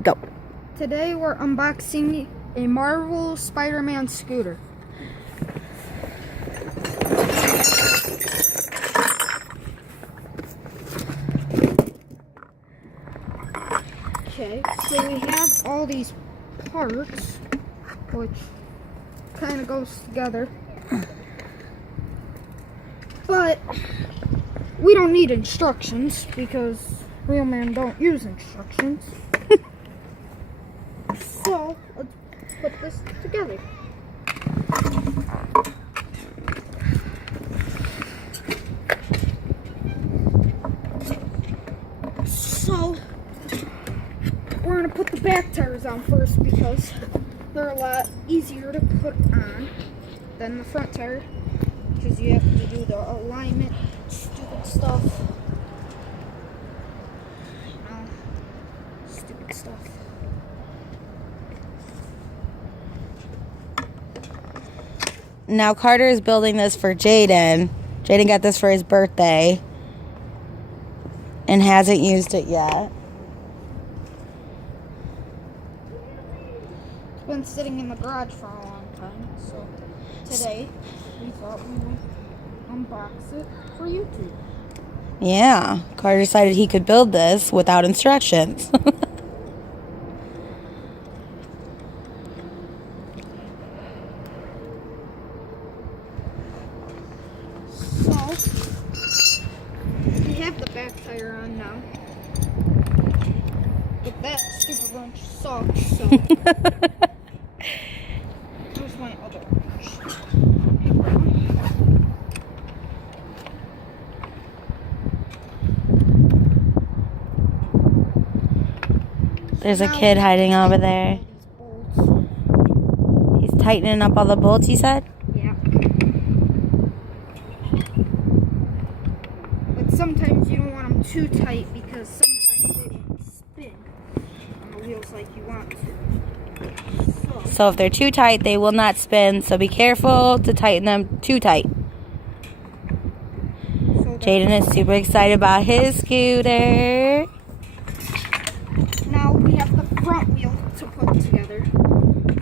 Go. Today we're unboxing a Marvel Spider-Man scooter. Okay, so we have all these parts, which kind of goes together. But we don't need instructions because real men don't use instructions. So let's put this together. So we're gonna put the back tires on first because they're a lot easier to put on than the front tire, because you have to do the alignment, stupid stuff. You know, stupid stuff. Now Carter is building this for Jaydyn. Jaydyn got this for his birthday and hasn't used it yet. It's been sitting in the garage for a long time, so today we thought we would unbox it for YouTube. Yeah, Carter decided he could build this without instructions. So we have the back tire on now, but that stupid wrench sucks, so here's my other wrench. There's a kid hiding over there. He's tightening up all the bolts, you said? Yeah. But sometimes you don't want them too tight because sometimes they won't spin on the wheels like you want to. So if they're too tight, they will not spin. So be careful to tighten them too tight. Jaydyn is super excited about his scooter. Now we have the front wheel to put together.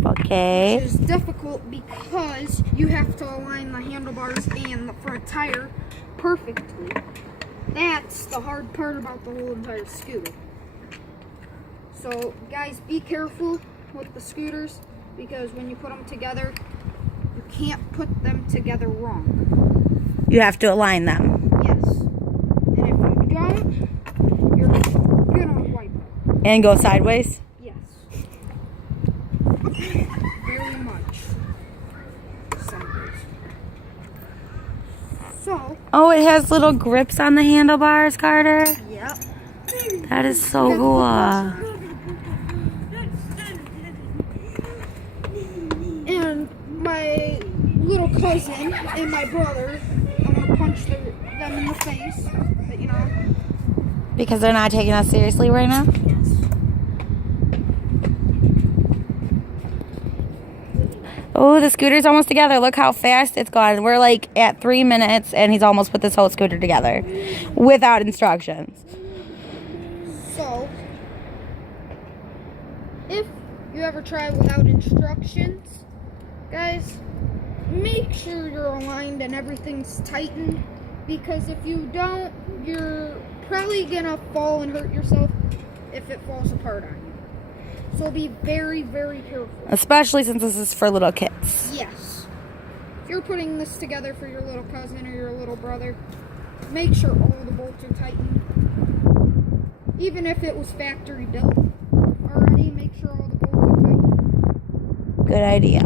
Okay. Which is difficult because you have to align the handlebars and the front tire perfectly. That's the hard part about the whole entire scooter. So guys, be careful with the scooters because when you put them together, you can't put them together wrong. You have to align them. Yes. And if you don't, you're gonna wipe it. And go sideways? Yes. Very much. Sideways. So. Oh, it has little grips on the handlebars, Carter? Yep. That is so cool. And my little cousin and my brother, I'm gonna punch them in the face, but you know. Because they're not taking us seriously right now? Yes. Oh, the scooter's almost together. Look how fast it's gone. We're like at 3 minutes and he's almost put this whole scooter together without instructions. So, if you ever try without instructions, guys, make sure you're aligned and everything's tightened, because if you don't, you're probably gonna fall and hurt yourself if it falls apart on you. So be very, very careful. Especially since this is for little kids. Yes. If you're putting this together for your little cousin or your little brother, make sure all the bolts are tightened. Even if it was factory built already, make sure all the bolts are tightened. Good idea.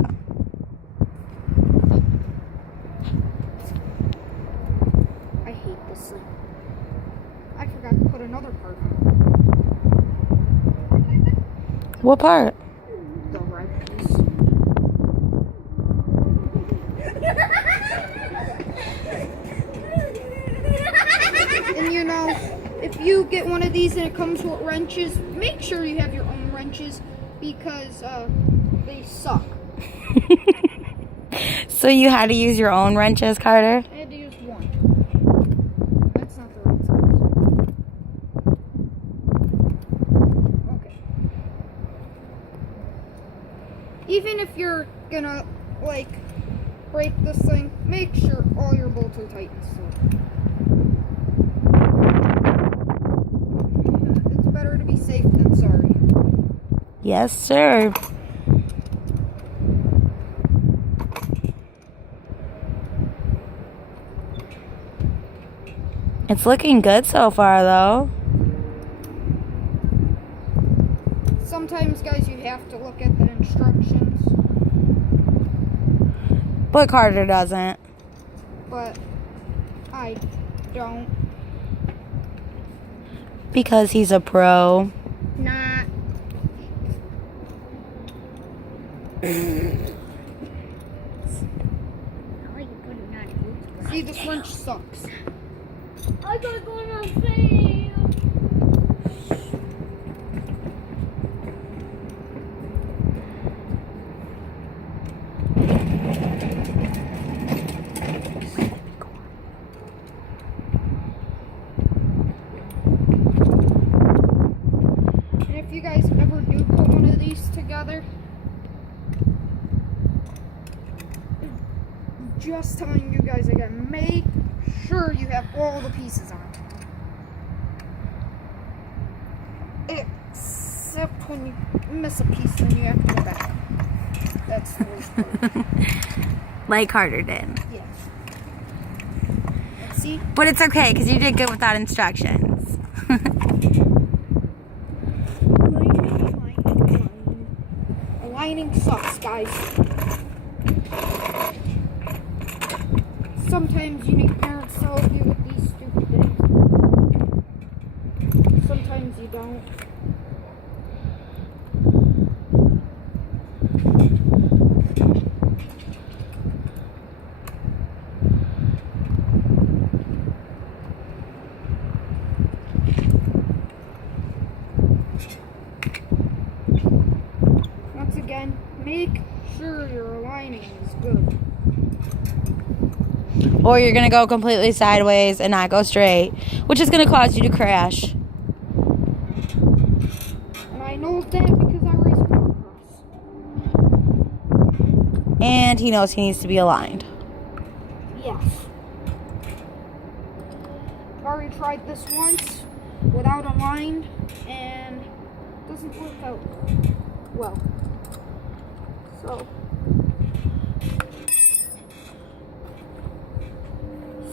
I hate this thing. I forgot to put another part on. What part? The red piece. And you know, if you get one of these and it comes with wrenches, make sure you have your own wrenches because they suck. So you had to use your own wrenches, Carter? I had to use one. That's not the right size. Okay. Even if you're gonna, like, break this thing, make sure all your bolts are tight and still. It's better to be safe than sorry. Yes, sir. It's looking good so far, though. Sometimes, guys, you have to look at the instructions. But Carter doesn't. But I don't. Because he's a pro. Not. See, this wrench sucks. I gotta go on fail. And if you guys ever do put one of these together, just telling you guys again, make sure you have all the pieces on. Except when you miss a piece and you have to go back. That's the worst part. Like Carter did. Yes. See? But it's okay, because you did good without instructions. Aligning sucks, guys. Sometimes you need parents to help you with these stupid things. Sometimes you don't. Once again, make sure your aligning is good. Or you're going to go completely sideways and not go straight, which is going to cause you to crash. And I know that because I race motocross. And he knows he needs to be aligned. Yes. I've already tried this once without aligned, and it doesn't work out well. So,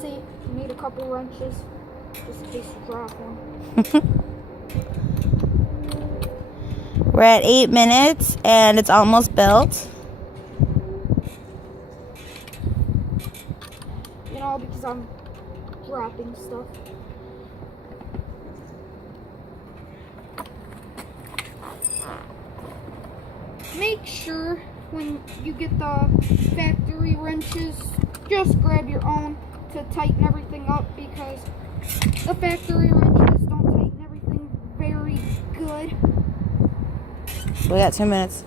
see, you need a couple wrenches just in case you drop one. We're at 8 minutes and it's almost built. You know, because I'm dropping stuff. Make sure when you get the factory wrenches, just grab your own to tighten everything up, because the factory wrenches don't tighten everything very good. We got 2 minutes.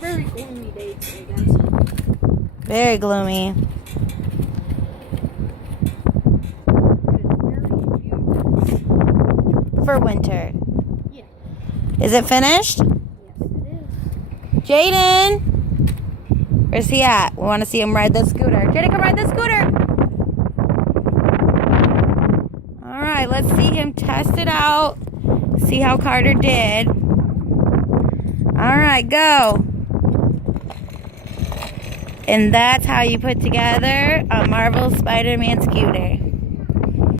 Very gloomy day today, guys. Very gloomy. But it's very beautiful. For winter. Yeah. Is it finished? Yes, it is. Jaydyn! Where's he at? We want to see him ride the scooter. Jaydyn, come ride the scooter! Alright, let's see him test it out. See how Carter did. Alright, go! And that's how you put together a Marvel Spider-Man scooter.